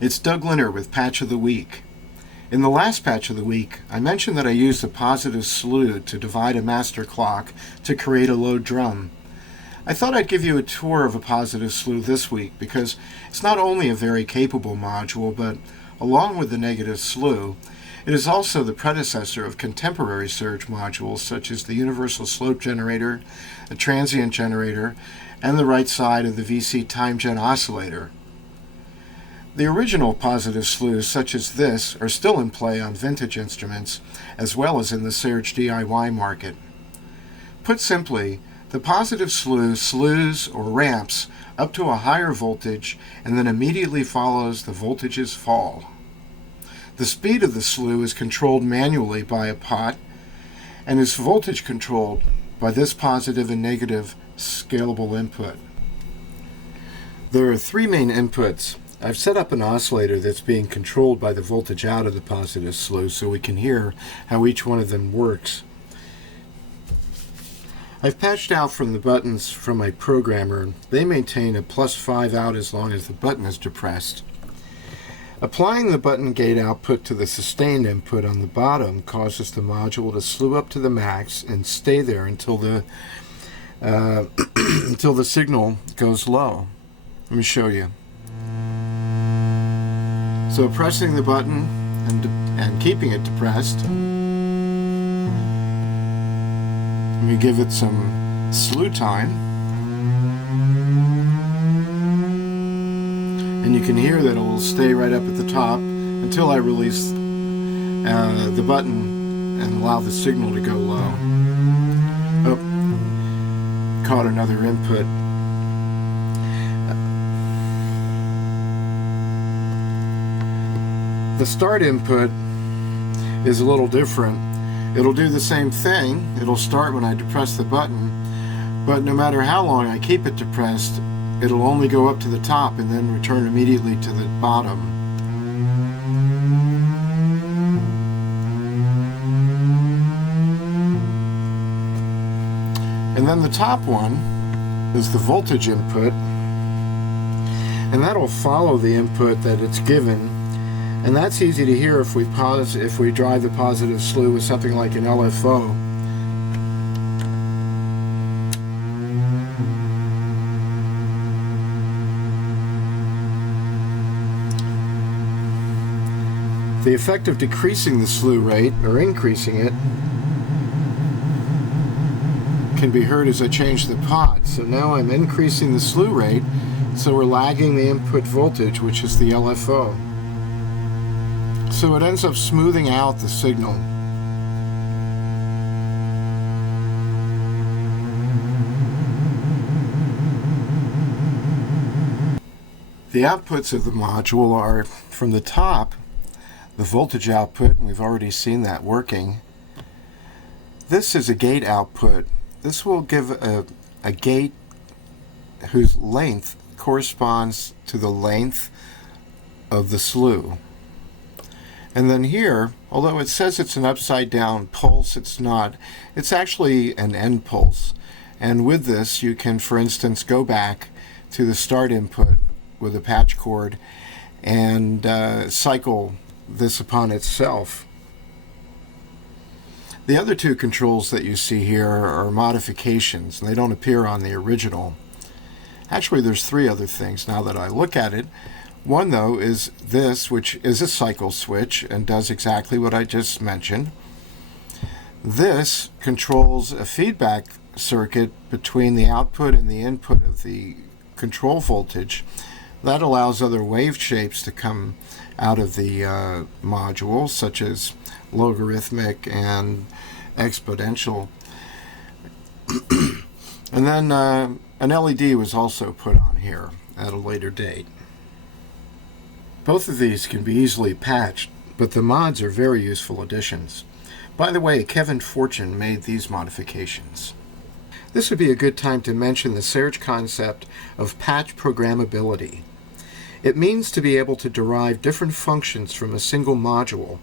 It's Doug Lynner with Patch of the Week. In the last Patch of the Week, I mentioned that I used a Positive Slew to divide a master clock to create a low drum. I thought I'd give you a tour of a Positive Slew this week because it's not only a very capable module, but along with the Negative Slew, it is also the predecessor of contemporary Serge modules such as the Universal Slope Generator, the Transient Generator, and the right side of the VC Time Gen Oscillator. The original Positive Slews such as this are still in play on vintage instruments as well as in the Serge DIY market. Put simply, the Positive Slew slews or ramps up to a higher voltage and then immediately follows the voltage's fall. The speed of the slew is controlled manually by a pot and is voltage controlled by this positive and negative scalable input. There are three main inputs. I've set up an oscillator that's being controlled by the voltage out of the Positive Slew so we can hear how each one of them works. I've patched out from the buttons from my programmer. They maintain a +5 out as long as the button is depressed. Applying the button gate output to the sustained input on the bottom causes the module to slew up to the max and stay there until the until the signal goes low. Let me show you. So pressing the button and keeping it depressed, we give it some slew time, and you can hear that it will stay right up at the top until I release the button and allow the signal to go low. Oh, caught another input. The start input is a little different. It'll do the same thing. It'll start when I depress the button, but no matter how long I keep it depressed, it'll only go up to the top and then return immediately to the bottom. And then the top one is the voltage input, and that'll follow the input that it's given. And that's easy to hear if we drive the Positive Slew with something like an LFO. The effect of decreasing the slew rate or increasing it can be heard as I change the pot. So now I'm increasing the slew rate, so we're lagging the input voltage, which is the LFO. So it ends up smoothing out the signal. The outputs of the module are from the top, the voltage output, and we've already seen that working. This is a gate output. This will give a gate whose length corresponds to the length of the slew. And then here, although it says it's an upside down pulse, it's not. It's actually an end pulse. And with this, you can, for instance, go back to the start input with a patch cord and cycle this upon itself. The other two controls that you see here are modifications, and they don't appear on the original. Actually, there's three other things now that I look at it. One, though, is this, which is a cycle switch and does exactly what I just mentioned. This controls a feedback circuit between the output and the input of the control voltage. That allows other wave shapes to come out of the module, such as logarithmic and exponential. And then an LED was also put on here at a later date. Both of these can be easily patched, but the mods are very useful additions. By the way, Kevin Fortune made these modifications. This would be a good time to mention the Serge concept of patch programmability. It means to be able to derive different functions from a single module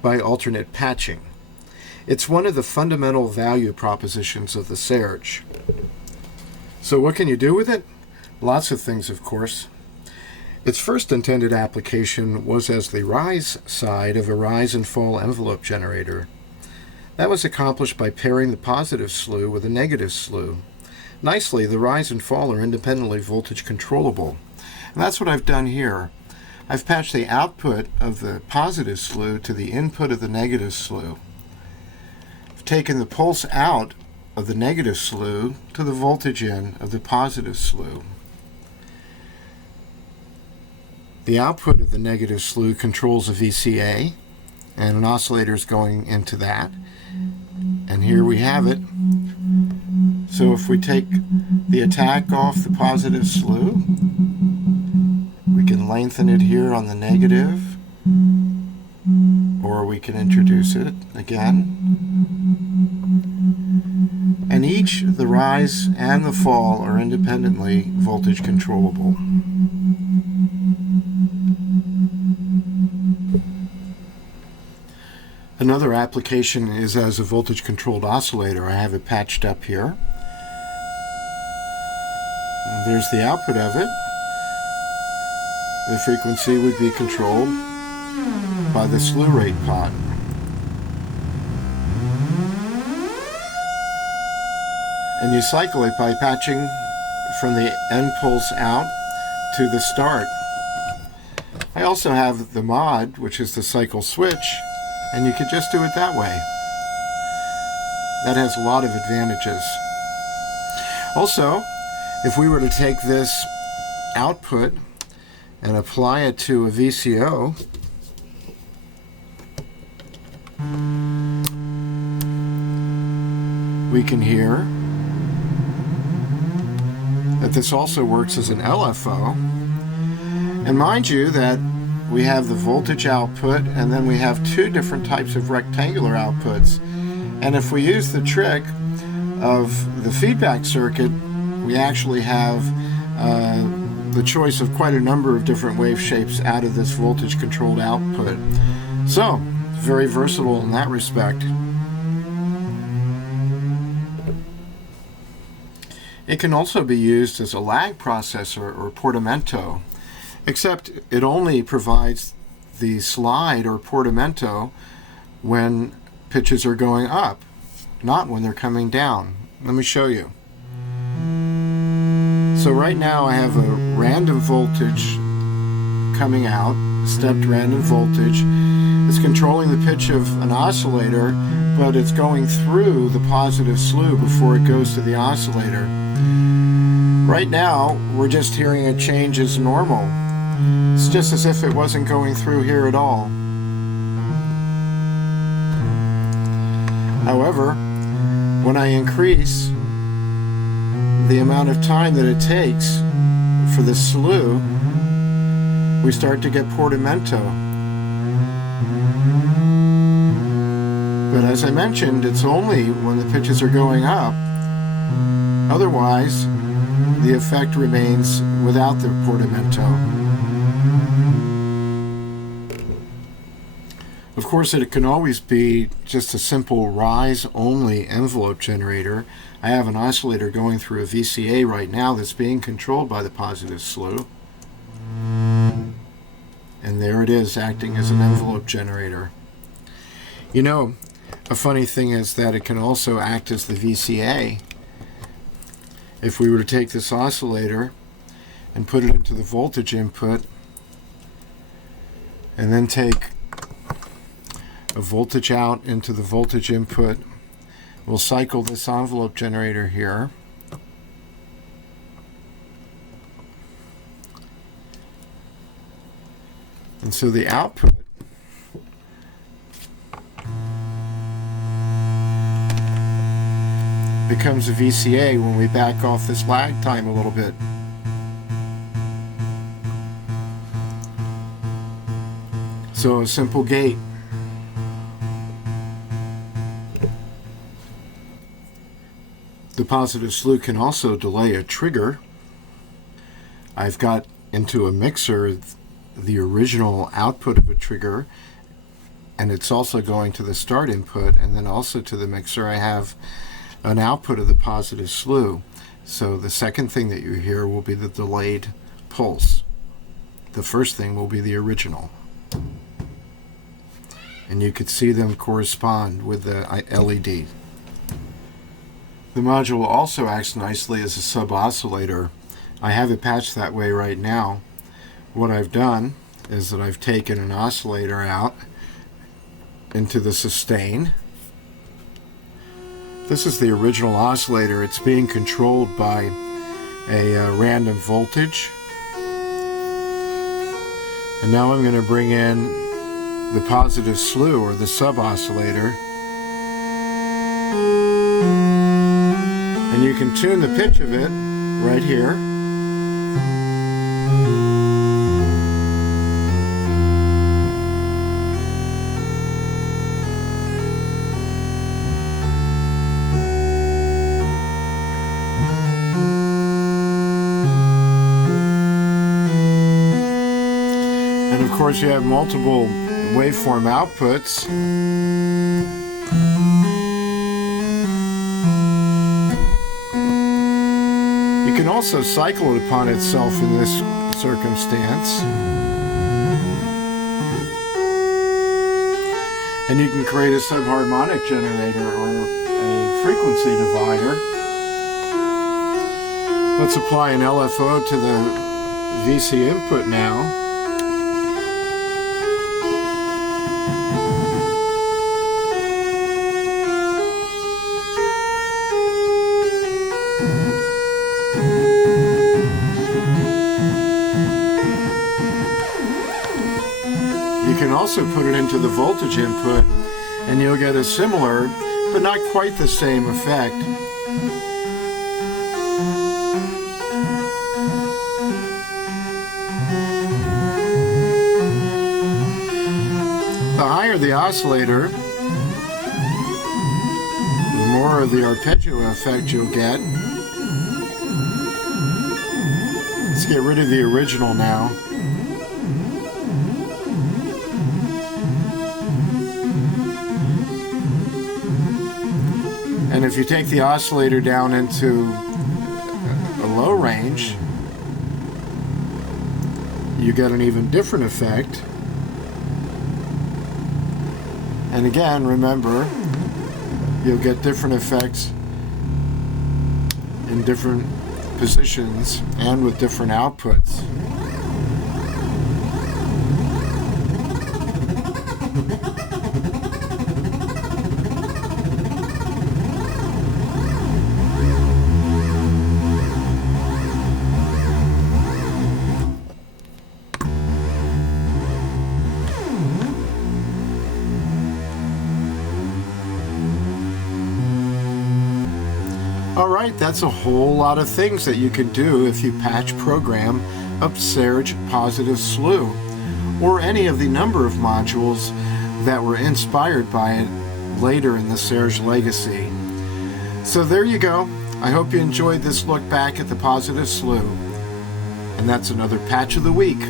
by alternate patching. It's one of the fundamental value propositions of the Serge. So what can you do with it? Lots of things, of course. Its first intended application was as the rise side of a rise and fall envelope generator. That was accomplished by pairing the positive slew with a negative slew. Nicely, the rise and fall are independently voltage controllable. And that's what I've done here. I've patched the output of the positive slew to the input of the negative slew. I've taken the pulse out of the negative slew to the voltage in of the positive slew. The output of the negative slew controls a VCA, and an oscillator is going into that. And here we have it. So if we take the attack off the positive slew, we can lengthen it here on the negative, or we can introduce it again. And each, the rise and the fall, are independently voltage controllable. Another application is as a voltage controlled oscillator. I have it patched up here. There's the output of it. The frequency would be controlled by the slew rate pot. And you cycle it by patching from the end pulse out to the start. I also have the mod, which is the cycle switch, and you could just do it that way. That has a lot of advantages. Also, if we were to take this output and apply it to a VCO, we can hear that this also works as an LFO. And mind you that we have the voltage output, and then we have two different types of rectangular outputs. And if we use the trick of the feedback circuit, we actually have the choice of quite a number of different wave shapes out of this voltage controlled output. So, very versatile in that respect. It can also be used as a lag processor or portamento, except it only provides the slide or portamento when pitches are going up, not when they're coming down. Let me show you. So right now I have a random voltage coming out, stepped random voltage. It's controlling the pitch of an oscillator, but it's going through the positive slew before it goes to the oscillator. Right now, we're just hearing it change as normal. It's just as if it wasn't going through here at all. However, when I increase the amount of time that it takes for the slew, we start to get portamento. But as I mentioned, it's only when the pitches are going up. Otherwise, the effect remains without the portamento. Of course, it can always be just a simple rise-only envelope generator. I have an oscillator going through a VCA right now that's being controlled by the positive slew. And there it is, acting as an envelope generator. You know, a funny thing is that it can also act as the VCA. If we were to take this oscillator and put it into the voltage input, and then take a voltage out into the voltage input, we'll cycle this envelope generator here. And so the output becomes a VCA when we back off this lag time a little bit. So a simple gate. The positive slew can also delay a trigger. I've got into a mixer the original output of a trigger, and it's also going to the start input, and then also to the mixer I have an output of the positive slew. So the second thing that you hear will be the delayed pulse. the first thing will be the original. And you could see them correspond with the LED. The module also acts nicely as a sub-oscillator. I have it patched that way right now. What I've done is that I've taken an oscillator out into the sustain. This is the original oscillator. It's being controlled by a random voltage. And now I'm going to bring in the Positive Slew, or the sub-oscillator. And you can tune the pitch of it right here. And of course you have multiple waveform outputs. You can also cycle it upon itself in this circumstance. And you can create a subharmonic generator or a frequency divider. Let's apply an LFO to the VC input now. You can also put it into the voltage input and you'll get a similar, but not quite the same effect. The higher the oscillator, the more of the arpeggio effect you'll get. Let's get rid of the original now. And if you take the oscillator down into a low range, you get an even different effect. And again, remember, you'll get different effects in different positions and with different outputs. Alright, that's a whole lot of things that you can do if you patch program up Serge Positive Slew, or any of the number of modules that were inspired by it later in the Serge legacy. So there you go. I hope you enjoyed this look back at the Positive Slew. And that's another Patch of the Week.